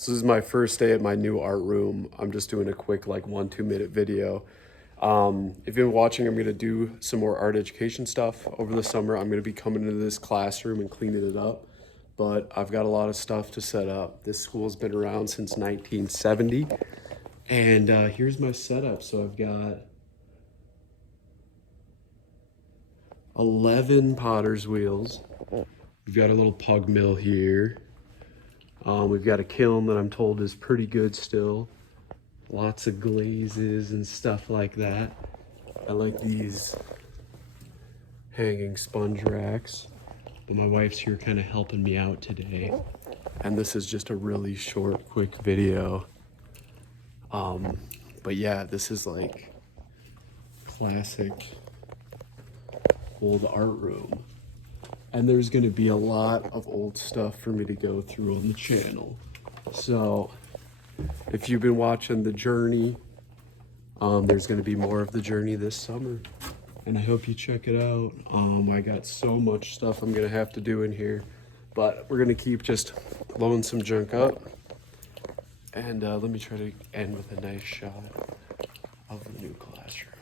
This is my first day at my new art room. I'm just doing a quick like 1-2 minute video. If you've been watching, I'm gonna do some more art education stuff over the summer. I'm gonna be coming into this classroom and cleaning it up, but I've got a lot of stuff to set up. This school's been around since 1970, and here's my setup. So I've got 11 potter's wheels. We've got a little pug mill here. We've got a kiln that I'm told is pretty good still. Lots of glazes and stuff like that. I like these hanging sponge racks, but my wife's here kind of helping me out today. And this is just a really short, quick video. But yeah, this is like classic old art room. And there's gonna be a lot of old stuff for me to go through on the channel. So if you've been watching The Journey, there's gonna be more of The Journey this summer. And I hope you check it out. I got so much stuff I'm gonna have to do in here, but we're gonna keep just blowing some junk up. And let me try to end with a nice shot of the new classroom.